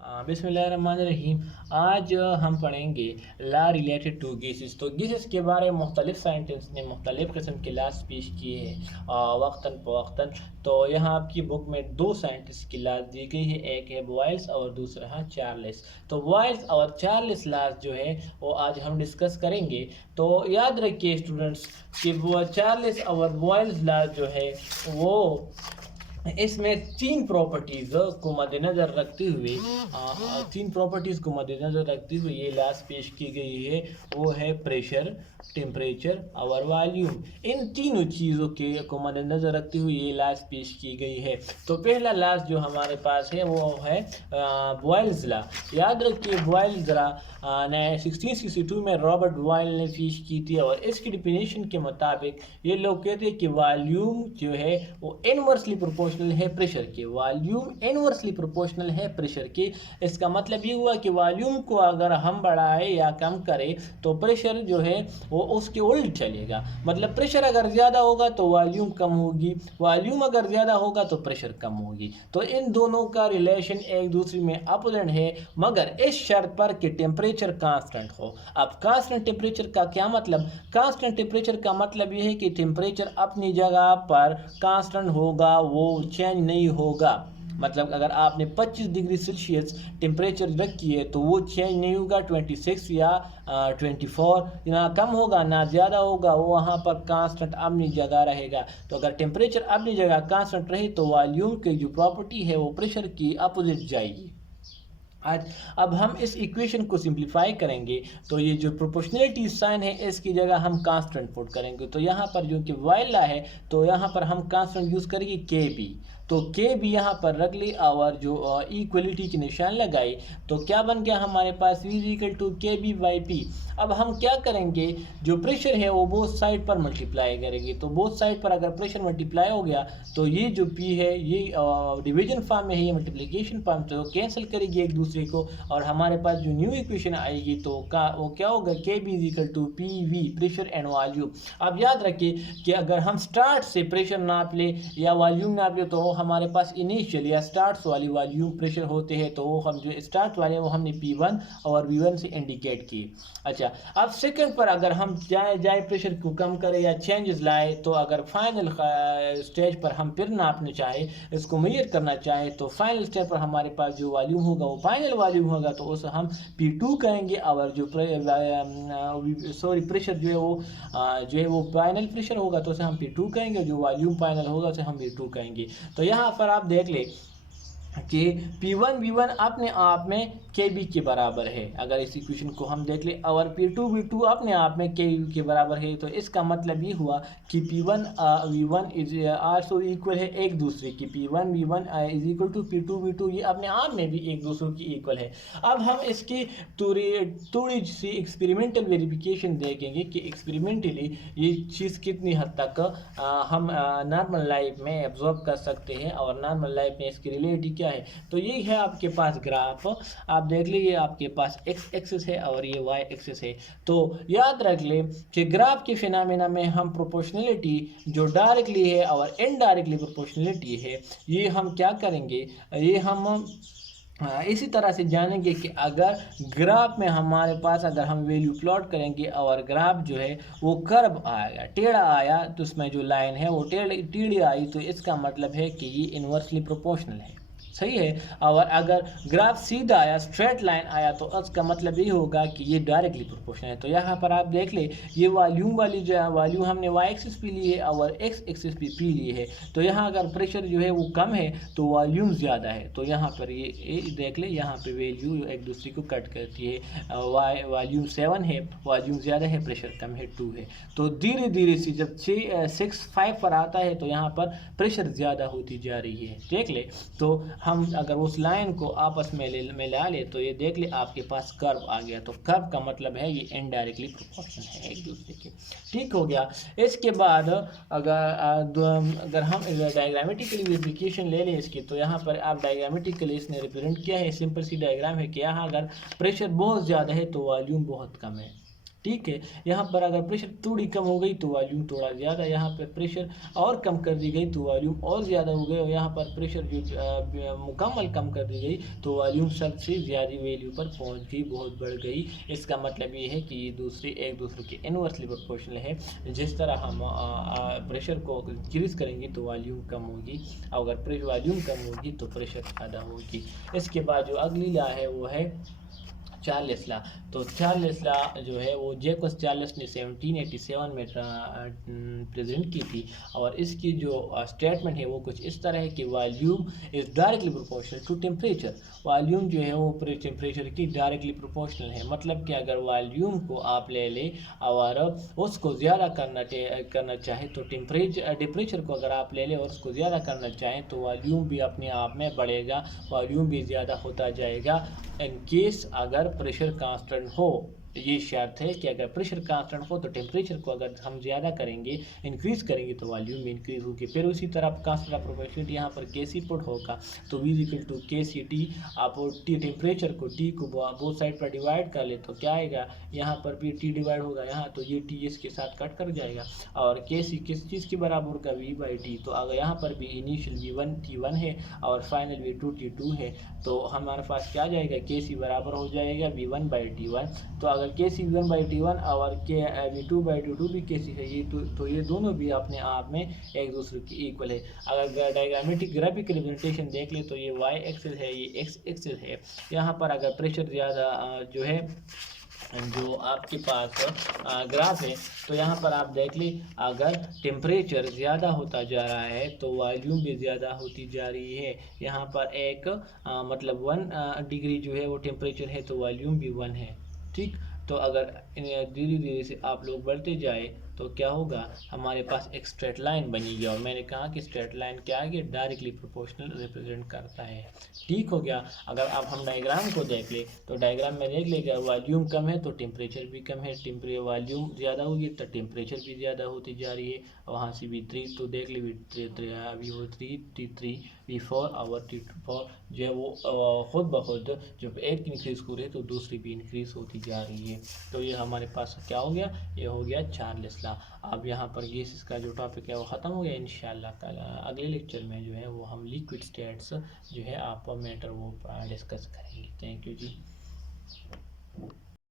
बिस्मिल्लाहिर्रहमानिर्रहीम। आज हम पढ़ेंगे ला रिलेटेड टू गीसेस। तो गीसेस के बारे में मुख्तलिफ साइंटिस्ट ने मुख्तलिफ किस्म के लास पेश किए हैं वक्तन फ़वक्तन। तो यहाँ आपकी बुक में दो साइंटिस्ट की लास दी गई है, एक है बॉयल्स और दूसरा है चार्ल्स। तो बॉयल्स और चार्ल्स लास जो है वो आज हम डिस्कस करेंगे। तो याद रखिए स्टूडेंट्स कि वो चार्ल्स और बॉयल्स लास जो है वो इसमें तीन प्रॉपर्टीज़ को मद्देनज़र रखते हुए ये लास पेश की गई है। वो है प्रेशर, टेम्परेचर और वॉल्यूम। इन तीनों चीज़ों के को मद्देनज़र रखते हुए ये लास पेश की गई है। तो पहला लास जो हमारे पास है वो है बॉयल्स लॉ। याद रखिए बॉयल्स लॉ ने 1662 में रॉबर्ट बॉयल ने पेश की थी और इसकी डिफिनेशन के मुताबिक ये लोग कहते हैं कि वॉल्यूम जो है वो इनवर्सली प्रोपोर्शनल है प्रेशर के। वॉल्यूम इनवर्सली प्रोपोर्शनल है प्रेशर के। इसका मतलब ये हुआ कि वॉल्यूम को अगर हम बढ़ाएं या कम करें तो प्रेशर जो है वो उसके उल्ट चलेगा। मतलब प्रेशर अगर ज़्यादा होगा तो वॉल्यूम कम होगी, वॉल्यूम अगर ज़्यादा होगा तो प्रेशर कम होगी। तो इन दोनों का रिलेशन एक दूसरे में अपोजिट है, मगर इस शर्त पर कि टेम्परेचर कांस्टेंट हो। अब कांस्टेंट टेम्परेचर का क्या मतलब? कांस्टेंट टेम्परेचर का मतलब ये है कि टेम्परेचर अपनी जगह पर कांस्टेंट होगा, वो चेंज नहीं होगा। मतलब अगर आपने 25 डिग्री सेल्सियस टेम्परेचर रखी है तो वो चेंज नहीं होगा। 26 या 24 ना कम होगा ना ज़्यादा होगा, वो वहाँ पर कांस्टेंट अपनी जगह रहेगा। तो अगर टेम्परेचर अपनी जगह कांस्टेंट रहे तो वॉल्यूम की जो प्रॉपर्टी है वो प्रेशर की अपोजिट जाएगी। आज अब हम इस इक्वेशन को सिंप्लीफाई करेंगे तो ये जो प्रोपोर्शनलिटी साइन है इसकी जगह हम कांस्टेंट पुट करेंगे। तो यहाँ पर जो कि वाइल लॉ है तो यहाँ पर हम कांस्टेंट यूज़ करेंगे के बी। तो के भी यहाँ पर रख ली और जो इक्वलिटी की निशान लगाई तो क्या बन गया हमारे पास V इक्वल टू के बी बाई पी। अब हम क्या करेंगे, जो प्रेशर है वो बोथ साइड पर मल्टीप्लाई करेंगे। तो बोथ साइड पर अगर प्रेशर मल्टीप्लाई हो गया तो ये जो P है ये डिवीजन फॉर्म में है, ये मल्टीप्लिकेशन फॉर्म, तो कैंसिल करेगी एक दूसरे को और हमारे पास जो न्यू इक्वेशन आएगी तो वो क्या होगा, के be equal to P V, pressure and volume. अब याद रखिए कि अगर हम स्टार्ट से प्रेशर नाप ले या वॉल्यूम नाप ले तो हमारे पास इनिशियल या स्टार्ट वाली वॉल्यूम प्रेशर होते हैं, तो वो हम जो स्टार्ट वाले वो हमने P1 और V1 से इंडिकेट किए। अच्छा, अब सेकंड पर अगर हम जाए प्रेशर को कम करें या चेंजेस लाए तो अगर फाइनल स्टेज पर हम फिर नापना चाहे, इसको मेजर करना चाहे तो फाइनल स्टेज पर हमारे पास जो वॉल्यूम होगा वो फाइनल वॉल्यूम होगा तो उसे हम P2 कहेंगे और जो प्रेशर जो है वो फाइनल प्रेशर होगा तो उसे हम P2 कहेंगे, जो वॉल्यूम फाइनल होगा उसे हम V2 कहेंगे। तो यहाँ पर आप देख ले कि P1 V1 अपने आप में KB के बराबर है। अगर इस इक्वेशन को हम देख ले और P2 V2 अपने आप में KB के बराबर है तो इसका मतलब ये हुआ कि P1 V1 is also equal है एक दूसरे की। P1 V1 is equal to P2 V2, ये अपने आप में भी एक दूसरे की इक्वल है। अब हम इसकी थोड़ी सी एक्सपेरिमेंटल वेरिफिकेशन देखेंगे कि एक्सपेरिमेंटली ये चीज़ कितनी हद तक हम नॉर्मल लाइफ में एब्जॉर्ब कर सकते हैं और नॉर्मल लाइफ में इसकी रिलेटिव क्या है। तो ये है आपके पास ग्राफ, आप देख लीजिए आपके पास एक्स एक्सिस है और ये वाई एक्सिस है। तो याद रख ले कि ग्राफ के फिनोमेना में हम प्रोपोर्शनलिटी जो डायरेक्टली है और इनडायरेक्टली प्रोपोर्शनलिटी है ये हम क्या करेंगे, ये हम इसी तरह से जानेंगे कि अगर ग्राफ में हमारे पास अगर हम वैल्यू प्लॉट करेंगे और ग्राफ जो है वो कर्व आएगा, टेढ़ा आया तो उसमें जो लाइन है वो टेढ़ी आई तो इसका मतलब है कि ये इन्वर्सली प्रोपोर्शनल है, सही है। और अगर ग्राफ सीधा आया, स्ट्रेट लाइन आया तो उसका मतलब ये होगा कि ये डायरेक्टली प्रोपोर्शनल है। तो यहाँ पर आप देख ले ये वॉल्यूम वाली जो है वॉल्यूम हमने वाई एक्सिस पे ली है और एक्स एक्सिस पे पी ली है। तो यहाँ अगर प्रेशर जो है वो कम है तो वॉल्यूम ज़्यादा है, तो यहाँ पर ये देख ले यहाँ पे वैल्यू एक दूसरे को कट करती है। वॉल्यूम 7 है, वॉल्यूम ज़्यादा है, प्रेशर कम है 2 है। तो धीरे धीरे से जब 6-5 पर आता है तो यहाँ पर प्रेशर ज़्यादा होती जा रही है, देख ले। तो हम अगर उस लाइन को आपस में मिला ले तो ये देख ले आपके पास कर्व आ गया। तो कर्व का मतलब है ये इनडायरेक्टली प्रोपोर्शनल है एक दूसरे के, ठीक हो गया। इसके बाद अगर हम डायग्रामेटिकली वेरिफिकेशन ले लें इसकी तो यहाँ पर आप डायग्रामेटिकली इसने रिप्रेजेंट किया है। सिंपल सी डायग्राम है कि यहाँ अगर प्रेशर बहुत ज़्यादा है तो वॉल्यूम बहुत कम है, ठीक है। यहाँ पर अगर प्रेशर थोड़ी कम हो गई तो वॉल्यूम थोड़ा ज़्यादा, यहाँ पर प्रेशर और कम कर दी गई तो वॉल्यूम और ज़्यादा हो गई, और यहाँ पर प्रेशर जो मुकम्मल कम कर दी गई तो वॉल्यूम सबसे ज़्यादा वैल्यू पर पहुँच गई, बहुत बढ़ गई। इसका मतलब ये है कि ये एक दूसरे के इनवर्सली प्रोपोर्शनल है। जिस तरह हम प्रेशर को इंक्रीज करेंगे तो वॉल्यूम कम होगी, अगर वॉल्यूम कम होगी तो प्रेशर ज़्यादा होगी। इसके बाद जो अगली लॉ है वो है चार्ल्स लॉ। तो चार्ल्स लॉ जो है वो जैकब चार्ल्स ने 1787 में प्रेजेंट की थी, और इसकी जो स्टेटमेंट है वो कुछ इस तरह है कि volume is directly proportional to temperature. Volume जो है वो टेम्परेचर की डायरेक्टली प्रोपोर्शनल है। मतलब कि अगर वॉल्यूम को आप ले लें और उसको ज़्यादा करना चाहे तो टेम्परेचर को अगर आप ले लें और उसको ज़्यादा करना चाहें तो वॉल्यूम भी अपने आप में बढ़ेगा, वॉल्यूम भी ज़्यादा होता जाएगा इन केस अगर प्रेशर कांस्टेंट हो। ये शर्त है कि अगर प्रेशर कांस्टेंट हो तो टेम्परेचर को अगर हम ज़्यादा करेंगे, इंक्रीज़ करेंगे तो वॉल्यूम भी इंक्रीज़ होगी। फिर उसी तरह कांस्टेंट ऑफ प्रोपोर्शनलिटी यहाँ पर के सी पुट होगा तो वी इक्वल टू के सी टी। आप टेम्परेचर को टी को बोथ साइड पर डिवाइड कर ले तो क्या आएगा, यहाँ पर भी टी डिवाइड होगा यहाँ, तो ये टी इसके साथ कट कर जाएगा, और के सी किस चीज़ के बराबर होगा, वी बाई टी। तो अगर यहाँ पर भी initial V one T one है और final V two T two है, तो हमारे पास क्या जाएगा, के सी बराबर हो जाएगा V one by T one. तो अगर K C V one by T one और K V two by T two भी के सी है, ये तो ये दोनों भी अपने आप में एक दूसरे की इक्वल है। अगर डायग्रामेटिक ग्राफिकल रिप्रेजेंटेशन देख ले तो ये वाई एक्सिस है, ये एक्स एक्सिस है। यहाँ पर अगर प्रेशर ज़्यादा जो है जो आपके पास ग्राफ है तो यहाँ पर आप देख ली, अगर टेम्परेचर ज़्यादा होता जा रहा है तो वॉल्यूम भी ज़्यादा होती जा रही है। यहाँ पर एक मतलब 1 डिग्री जो है वो टेम्परेचर है तो वॉल्यूम भी 1 है, ठीक। तो अगर धीरे धीरे से आप लोग बढ़ते जाए तो क्या होगा, हमारे पास एक स्ट्रेट लाइन बनेगी, और मैंने कहा कि स्ट्रेट लाइन क्या है कि डायरेक्टली प्रोपोर्शनल रिप्रेजेंट करता है, ठीक हो गया। अगर अब हम डायग्राम को देख ले तो डायग्राम में देख लेगा वॉल्यूम कम है तो टेम्परेचर भी कम है, वॉल्यूम ज़्यादा होगी तो टेम्परेचर भी ज़्यादा होती जा रही है। वहाँ से V3 तो देख ले V3 T3 V4 और T4 जो है वो खुद ब खुद जब एक इंक्रीज़ हो रही है तो दूसरी भी इंक्रीज़ होती जा रही है। तो ये हमारे पास क्या हो गया, ये हो गया चार्ल्स लॉ। अब यहाँ पर गैसेस का जो टॉपिक है वो ख़त्म हो गया। इंशाल्लाह कल अगले लेक्चर में जो है वो हम लिक्विड स्टेट्स जो है आप मैटर वो डिस्कस करेंगे। Thank you ji.